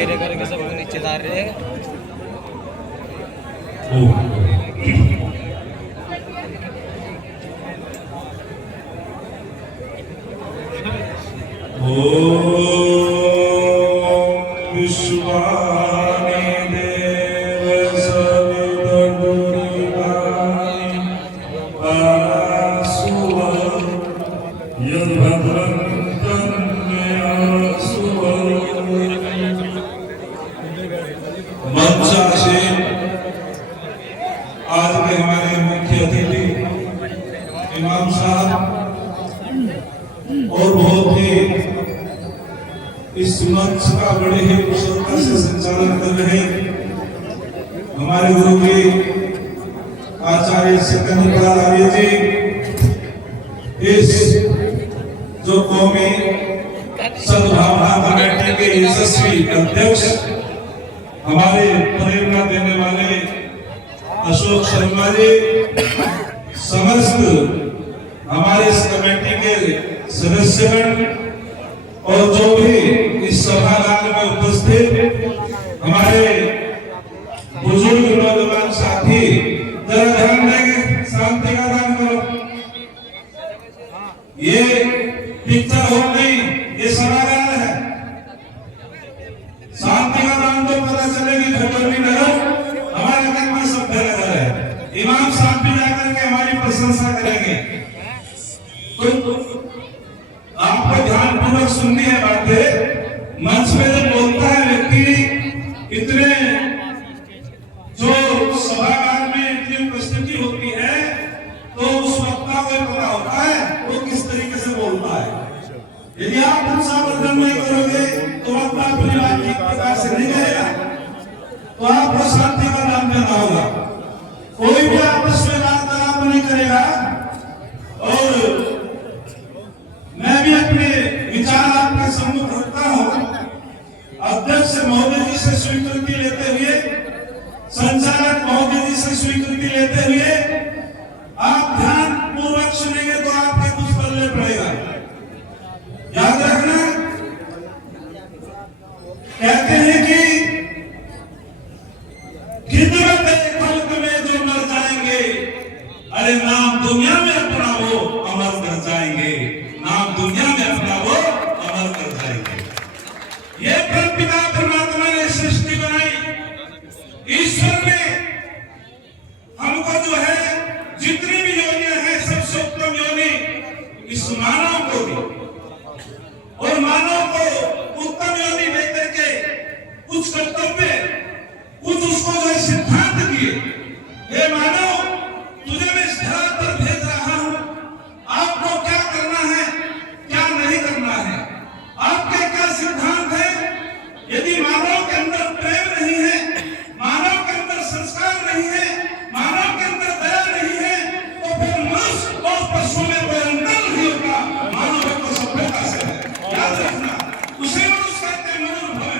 घेरे करके सबको नीचे डाल रहे हैं। आज के हमारे मुख्य अतिथि इमाम साहब और बहुत ही इस मंच का बड़े ही कुशलता से संचालन कर रहे हमारे गुरु जी आचार्य सिकंदर आर्य जी, इस जो कौमी सद्भावना कमेटी के यशस्वी अध्यक्ष, हमारे प्रेरणा देने वाले अशोक शर्मा जी, समस्त हमारे इस कमेटी के सदस्यगण और जो भी इस सभागार में उपस्थित हमारे बुजुर्ग नौजवान साथी, जरा ध्यान देंगे, शांति का दान करो। ये पिक्चर हॉल नहीं, ये सभागार है। शांति का दान तो पता चलेगी खटोली नगर हमारे घर में सभ्य नगर है। इमाम साहब भी जाकर के हमारी प्रशंसा करेंगे। तो आपको ध्यान पूर्वक सुननी है बातें। मंच पे जब बोलता है व्यक्ति, इतने जो सभागार में इतनी उपस्थिति होती है, तो उस वक्ता को पता होता है वो किस तरीके से बोलता है। यदि आप उत्साहवर्धन नहीं करोगे तो वक्ता अपनी बात ठीक प्रकार से नहीं करेगा, तो आपको शांति का दान देना होगा। कोई भी आपस में वार्तालाप नहीं करेगा। और मैं भी अपने विचार आपके सम्मुख रखता हूं। अध्यक्ष महोदय जी से स्वीकृति लेते हुए, संचालक महोदय जी से स्वीकृति लेते हुए आप ध्यान पूर्वक सुनेंगे तो आपके कुछ पल्ले पड़ेगा। याद रखना, कहते हैं कि खिदमत खल्क में जो मर जाएंगे, अरे नाम दुनिया में अपना वो अमर कर जाएंगे। नाम दुनिया में अपना वो अमर कर जाएंगे। ये परमपिता परमात्मा ने सृष्टि बनाई। ईश्वर ने हमको जो है जितनी भी योनियां हैं, सबसे उत्तम योनि इस मानव को दी, और मानव को उत्तम योनि देकर के कुछ कर्तव्य, कुछ उसको जो सिद्धांत दिए। हे मानव, तुझे मैं इस धरा पर भेज रहा हूं, आपको क्या करना है, क्या नहीं करना है, आपके क्या सिद्धांत है। यदि मानव के अंदर प्रेम नहीं है, मानव के अंदर संस्कार नहीं है, मानव के अंदर दया नहीं है, तो फिर मनुष्य और पशु में कोई अंतर नहीं होगा। मानव तो सभ्यता से है, याद रखना। उसे मनुष्य कहते हैं, मनुष्य है।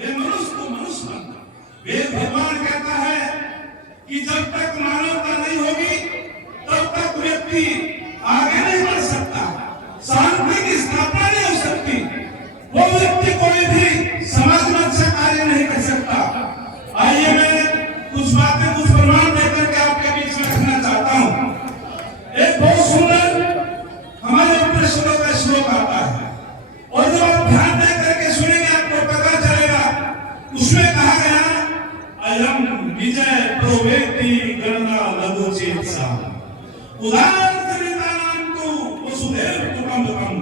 ये मनुष्य तो मनुष्य बनता। वेद भगवान कहता है कि जब तक मानवता नहीं होगी तब तक व्यक्ति आगे नहीं बढ़ सकता, शांति की स्थापना नहीं हो सकती, वो व्यक्ति कोई भी समाज में अच्छा कार्य नहीं कर सकता। आइए मैं कुछ बातें, कुछ प्रमाण देकर के आपके बीच में रखना चाहता हूं। एक बहुत सुंदर हमारे उपनिषदों का श्लोक आता है, और जब आप ध्यान दे करके सुनेंगे आपको पता चलेगा। उसमें कहा गया, अयम विजय प्रोवेति गणना लघु चेतसा उदार चरितानां तु वसुधैव कुटुम्बकम्।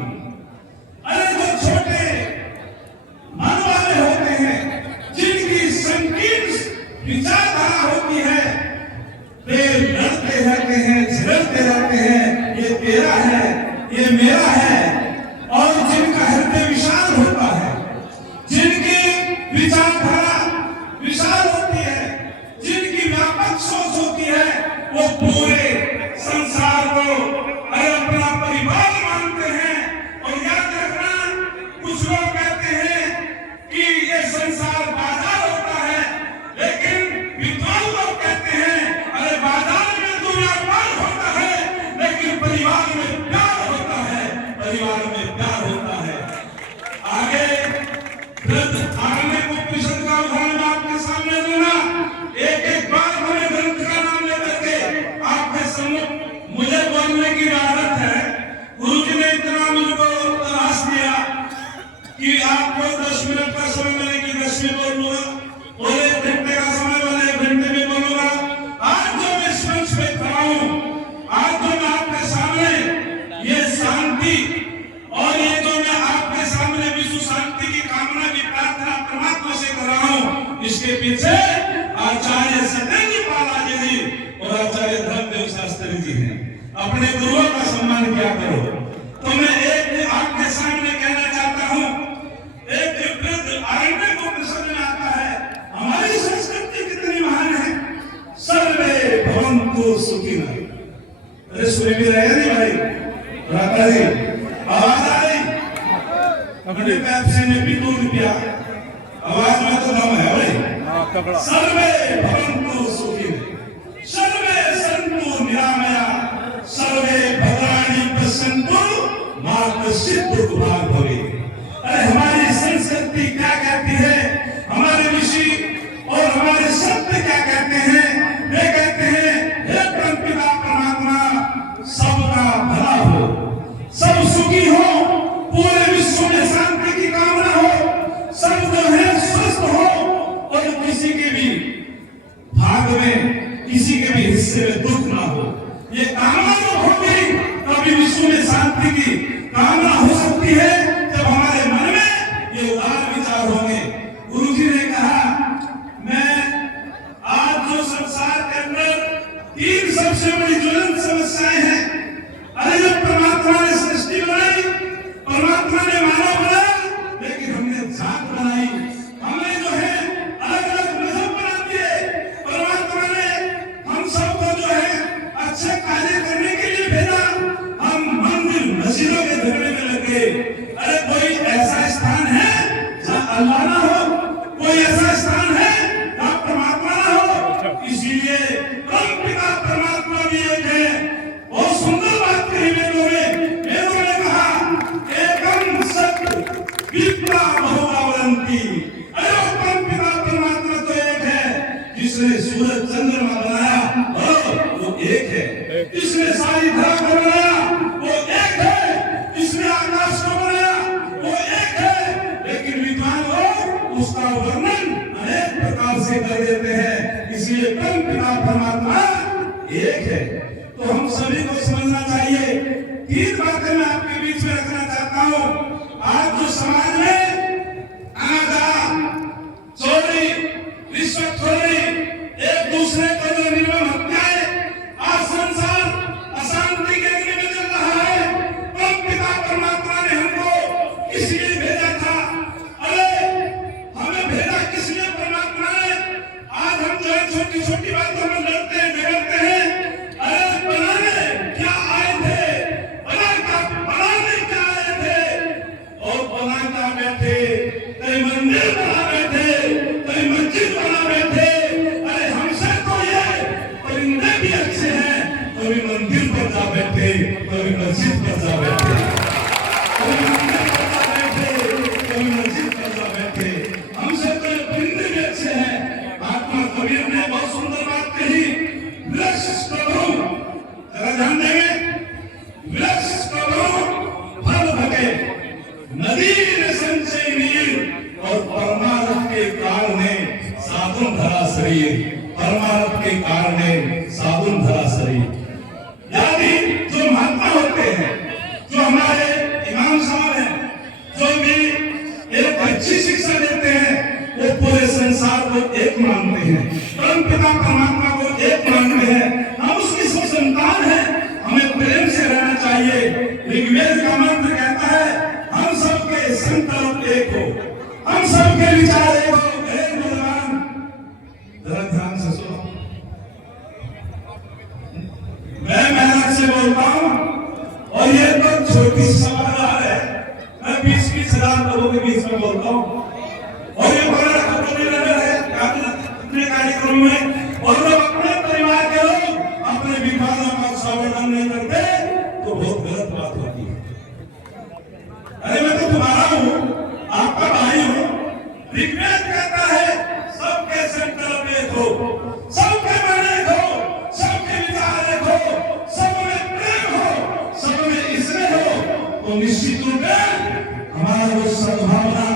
अरे जो छोटे मन वाले होते हैं, जिनकी संकीर्ण विचारधारा होती है, वे लड़ते रहते हैं, झगड़ते रहते हैं, ये तेरा है, ये मेरा है। और जिनका हृदय विशाल होता है, जिनकी विचारधारा विशाल होती है, जिनकी व्यापक सोच होती है, वो पूरे संसार को अरे अपना परिवार मानते हैं। और याद रखना, कुछ लोग कहते हैं कि ये संसार बाजार होता है, लेकिन विद्वान लोग कहते हैं अरे बाजार में तो व्यापार होता है, लेकिन परिवार में प्यार होता है, परिवार में प्यार होता है। आगे वृद्ध आने को आपको 10 मिनट का समय मैंने कि 10 मिनट बोलूंगा, और 1 घंटे का समय मैंने 1 घंटे में बोलूंगा। आज जो मैं इस मंच पे खड़ा हूं, आज जो मैं आपके सामने ये शांति और ये जो मैं आपके सामने विश्व शांति की कामना की प्रार्थना परमात्मा से कर रहा हूं, इसके पीछे आचार्य सत्येंद्र पालाजी जी और आचार्य धर्मदेव शास्त्री जी हैं। अपने गुरुओं का सम्मान किया करो। तो मैं एक आपके सामने कहना चाहता हूं, एक वृद्ध आरण्य को प्रसन्न में आता है, हमारी संस्कृति कितनी महान है। सर्वे भवन्तु सुखिनः। अरे सुन भी रहे नहीं भाई, राधा जी आवाज आ रही? अपने पैसे में भी 2 रुपया आवाज में तो दम है भाई। सर्वे भवन्तु सुखिनः, सर्वे सन्तु निरामया, सर्वे भद्राणि पश्यन्तु मा कश्चित् दुःखभाग् भवेत्। अरे हमारी संस्कृति क्या कहती है, हमारे ऋषि और हमारे संत क्या कहते हैं? वे कहते हैं, हे परमपिता परमात्मा, सबका भला हो, सब सुखी हो, पूरे विश्व में शांति की कामना हो, सब जो है स्वस्थ हो, और किसी के भी भाग में, किसी के भी हिस्से में दुख ना हो। ये कामना जो होगी तभी विश्व में शांति की कामना हो सकती है, जब हमारे मन में ये उदार विचार होंगे। गुरु जी ने कहा, मैं आज जो संसार के अंदर 3 सबसे बड़ी ज्वलंत समस्याएं हैं। अरे जब परमात्मा ने सृष्टि बनाई, परमात्मा ने मानव बनाया, लेकिन हमने जात बनाई, हमने जो है अलग अलग मजहब बना दिए। परमात्मा ने हम सबको जो है अच्छे कार्य करने के लिए भेजा, हम मंदिर मस्जिदों के झगड़े में लगे। अरे कोई ऐसा स्थान है जहाँ अल्लाह ना हो? कोई ऐसा स्थान है जहाँ परमात्मा ना हो? इसीलिए परमपिता परमात्मा भी एक है। बहुत सुंदर बात कही वेदों में। वेदों ने कहा, एकम सत्य विप्रा बहुवंती। अरे परमपिता परमात्मा तो एक है, जिसने सूरज चंद्रमा बनाया वो एक है, जिसने सारी धरा को बनाया वो एक है, जिसने आकाश को बनाया वो एक है। लेकिन विद्वान लोग उसका वर्णन अनेक प्रकार से कर देते हैं। इसलिए परमपिता परमात्मा एक है। तो हम सभी को समझना चाहिए। 3 बातें मैं आपके बीच में रखना चाहता हूँ। आज जो समाज में अनाचार, चोरी, रिश्वतखोरी, एक दूसरे को जो निर्मम हत्याएं, आज संसार अशांति के अग्नि में चल रहा है। परमपिता परमात्मा ने हमको किस लिए भेजा था? अरे हमें भेजा किस लिए परमात्मा ने? आज हम जो है छोटी छोटी बातों में लड़ते हैं, झगड़ते हैं। अरे बनाने क्या आए थे? बनाने क्या आए थे? और बना क्या बैठे? कई मंदिर बना बैठे, कई मस्जिद बना बैठे। अरे हमसे तो ये परिंदे भी अच्छे हैं, कभी मंदिर पर जा बैठे, कभी मस्जिद पर जा बैठे, कभी मंदिर पर जा बैठे, कभी मस्जिद पर जा बैठे। हमसे तो ये परिंदे भी अच्छे हैं। महात्मा कबीर ने बहुत सुंदर बात कही, वृक्ष करो, जरा ध्यान देंगे, वृक्ष करो फल भगे, नदी ने संचय नीर, और परमार्थ के कारणे साधुन धरा शरीर, परमार्थ के कारणे साधुन धरा शरीर। यानी जो महात्मा होते हैं, जो हमारे इमाम साहब हैं, जो भी एक अच्छी शिक्षा देते हैं, वो पूरे संसार को एक मानते हैं, परमपिता परमात्मा को एक मानते हैं। हम उसकी सब संतान हैं, हमें प्रेम से रहना चाहिए। ऋग्वेद का मंत्र कहता है, हम सबके संकल्प एक हो, हम सबके विचार एक हो। भगवान जरा ध्यान से सुनो, मैं मेहनत से बोलता हूँ, और ये तो छोटी सी सभागार है, मैं 20-20 हजार लोगों के बीच में बोलता हूँ, और ये बड़ा नगर है अपने कार्यक्रम में, और जब अपने परिवार के लोग अपने विभागों का संवर्धन नहीं करते तो बहुत गलत बात होती है। अरे मैं तो तुम्हारा हूँ, आपका भाई हूँ। ऋग्वेद कहता है, सबके संकल्प एक हो, सबके मन एक हो, सबके विचार एक हो, सब में प्रेम हो, सब में स्नेह हो, तो निश्चित रूप में हमारा वो सद्भावना,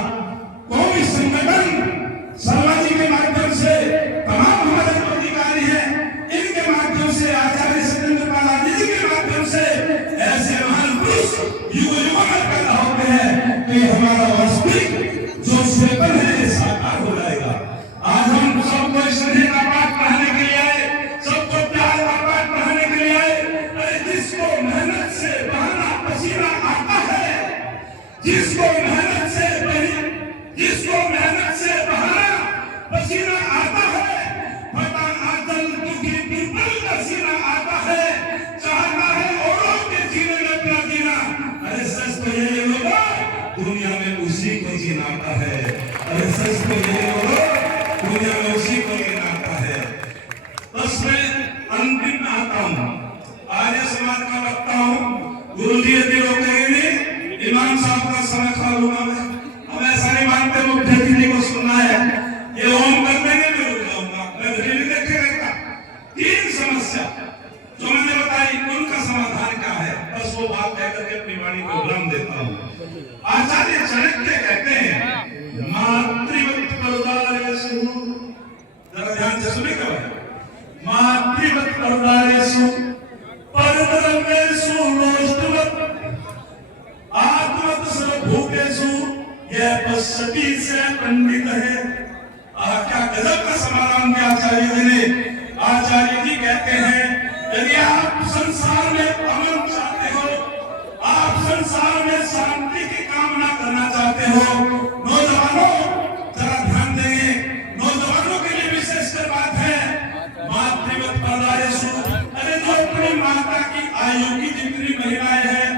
सपन है ये साकार हो जाएगा। आज हम सबको स्नेह का पाठ पढ़ाने के लिए आए, सबको प्यार का पाठ पढ़ाने के लिए आए। अरे जिसको मेहनत से बहाना पसीना आता है, जिसको मेहनत से बहाना पसीना आता है, फटा आंचल दुखी दुर्बल का सीना आता है, चाहता है औरों के जीने में अपना जीना। अरे सच तो ये लोग दुनिया में उसी को जीना आता है। अरे सच तो ये लोग दुनिया में उसी को जीना आता है। बस मैं अंतिम में आता हूँ, आर्य समाज का वक्ता हूँ। गुरुजी यदि रोकेंगे इमाम साहब का समय खा लूंगा मैं। हम ऐसा नहीं मानते मुख्य अतिथि को सुनना है, ये ओम कर देंगे मैं रुक जाऊंगा, मैं वीडियो देखे रहता। 3 समस्या जो मैंने बताई उनका समाधान क्या है, बस वो बात कहकर के अपनी वाणी को विराम देता हूँ। आचार्य चाणक्य कहते हैं मातृवत करुणारेषु, जरा ध्यान से सुनिएगा, मातृवत करुणारेषु परधर्मेषु नोष्टवत् आत्मत सर्वभूतेषु यह पश्यति से पंडित है। क्या गजब का समाधान किया आचार्य जी ने। आचार्य जी कहते हैं यदि आप संसार में अमन चाहते हो, आप संसार में शांति की कामना करना चाहते हो, नौजवानों जरा ध्यान देंगे, नौजवानों के लिए विशेषकर बात है मातृवत परदारेषु। अरे जो अपनी माता की आयु की जितनी महिलाएं हैं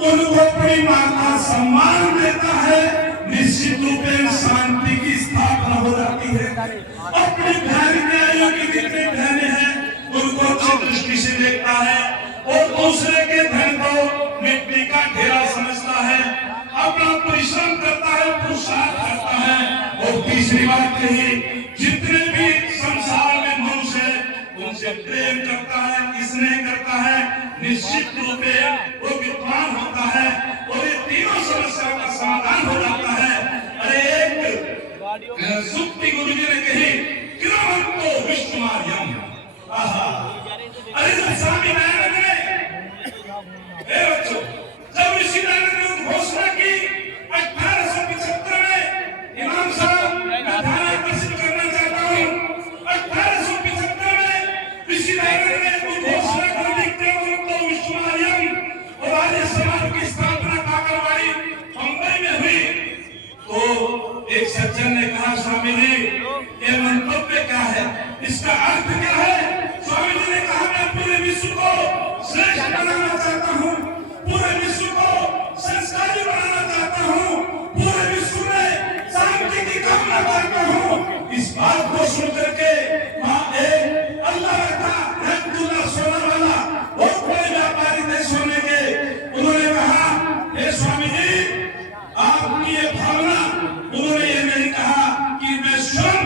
उनको अपनी मां का सम्मान देता है, निश्चित रूप से शांति की स्थापना हो जाती है। अपनी बहन की आयु की जितनी बहनें हैं उनको अच्छी दृष्टि से देखता है और दूसरे के धन को मिट्टी का ढेरा समझता है, अपना परिश्रम करता है, पुरुषार्थ करता है। और तीसरी बात कही, जितने भी संसार में मनुष्य है उनसे प्रेम करता है, स्नेह करता है, निश्चित रूप से वो विद्वान होता है और ये तीनों समस्याओं का समाधान हो जाता है। अरे एक सुक्ति गुरु जी ने कही किरामंतो विष्णुमार्यम। अरे जब स्वामी नारायण ने बच्चों जब ऋषि नारायण ने घोषणा की 1875 में, इमाम साहब मैं ध्यान आकर्षित करना चाहता हूँ, 1875 में ऋषि नारायण ने घोषणा कर दी किरामंतो विष्णुमार्यम और आर्य समाज की स्थापना काकरवाड़ी मुंबई में हुई। तो एक सज्जन ने कहा स्वामी जी ये मंतव्य क्या है, इसका अर्थ क्या है? स्वामी जी ने कहा मैं पूरे विश्व को श्रेष्ठ बनाना चाहता हूँ, पूरे विश्व को संस्कारी बनाना चाहता हूँ, पूरे विश्व में शांति की कामना करता हूँ। इस बात को सुन करके वहाँ एक अल्लाह का रहमतुल्लाह सोना वाला बहुत बड़े व्यापारी थे सोने के, उन्होंने कहा हे स्वामी जी आपकी ये भावना, उन्होंने ये नहीं कहा कि मैं स्वयं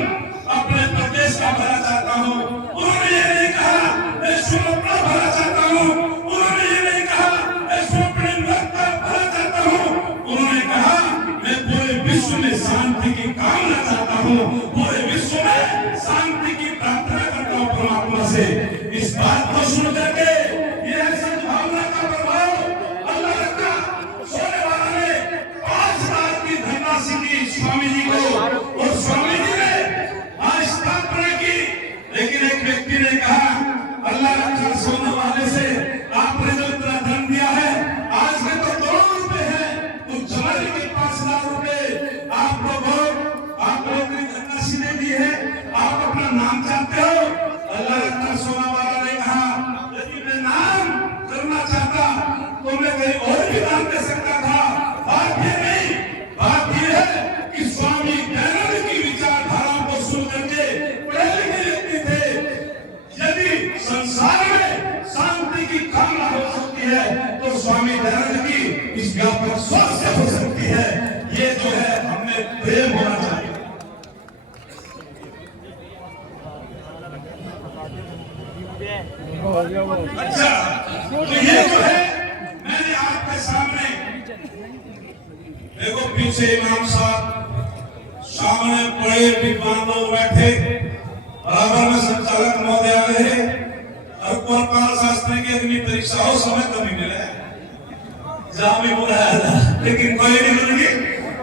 अपने प्रदेश का भला चाहता हूँ, उन्होंने ये नहीं कहा मैं स्वयं अपना भला चाहता हूँ, उन्होंने ये नहीं कहा मैं स्वयं अपने मुल्क का भला चाहता हूँ, उन्होंने कहा मैं पूरे विश्व में शांति की कामना चाहता हूँ, पूरे विश्व में शांति की प्रार्थना करता हूँ परमात्मा से। इस बात को सुन करके ये सद्भावना का प्रभाव अल्लाह का सोने वाला ने 5 बार की धनराशि दी स्वामी जी को और स्वामी जी ने स्थापना की। लेकिन एक व्यक्ति ने कहा अल्लाह का सोने वाले से आपने जो इतना धन दिया है, आज में तो करोड़ रुपए है, तो जमाने के 5 लाख रुपए आप लोगों ने धनराशि दे दी है, आप अपना नाम चाहते हो? अल्लाह का सोना वाला ने कहा यदि मैं नाम करना चाहता तो मैं कहीं और भी नाम दे सकता था। बात ये नहीं, बात ये है कि स्वामी दयानंद की विचारधारा को सुन करके पहले के व्यक्ति थे। यदि संसार में शांति की कामना हो सकती है तो स्वामी दयानंद की इस व्यापक सोच से हो सकती है। ये जो है हमें प्रेम होना चाहिए। अच्छा तो ये जो है मैंने आपके सामने देखो, पीछे इमाम साहब, सामने बड़े विद्वान लोग बैठे, बराबर में संचालक महोदय आ रहे और गोपाल शास्त्री की अग्नि परीक्षा हो समय कभी मिले जहाँ भी बुलाया था, लेकिन कोई नहीं मिलेगी।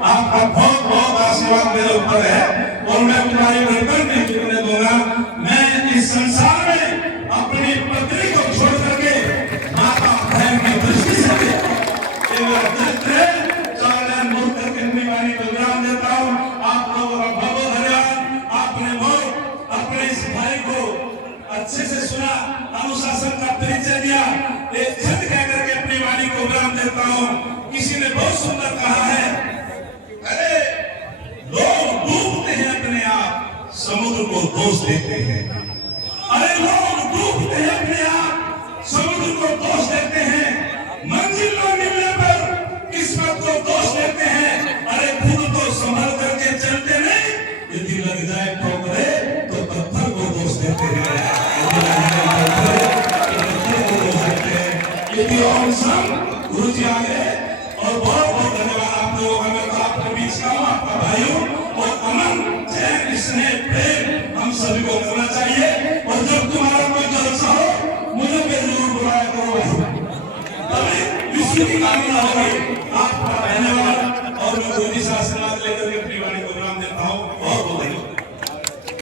आपका बहुत बहुत आशीर्वाद मेरे ऊपर है और मैं तुम्हारी गर्दन नहीं झुकने दूंगा। मैं इस संसार में अपनी पत्नी को छोड़ करके माता बहन की दृष्टि से ये मेरा चरित्र है। चरण मुड़ करके अपनी वाणी को विराम देता हूँ। आप लोगों का बहुत बहुत धन्यवाद। आपने बहुत अपने इस भाई को अच्छे से सुना, अनुशासन का परिचय दिया। एक छंद कह करके अपनी वाणी को विराम देता हूँ। किसी ने बहुत सुंदर कहा है, अरे लोग डूबते हैं अपने आप, समुद्र को दोष देते हैं। अरे लोग डूबते हैं अपने आप, समुद्र को दोष देते हैं। मंजिल न मिलने पर किस्मत को दोष देते हैं। अरे खुद को संभल करके चलते नहीं, यदि लग जाए ठोकरे तो पत्थर को दोष देते हैं। गुरु जी आगे और बहुत बहुत धन्यवाद आप लोगों का। मैं तो आपके बीच का हूँ, आपका भाई हूँ। और अमन चैन स्नेह प्रेम हम सभी को करना चाहिए। और जब तुम्हारा कोई जलसा हो मुझे जरूर बुलाया करो, तभी विश्व की कामना होगी।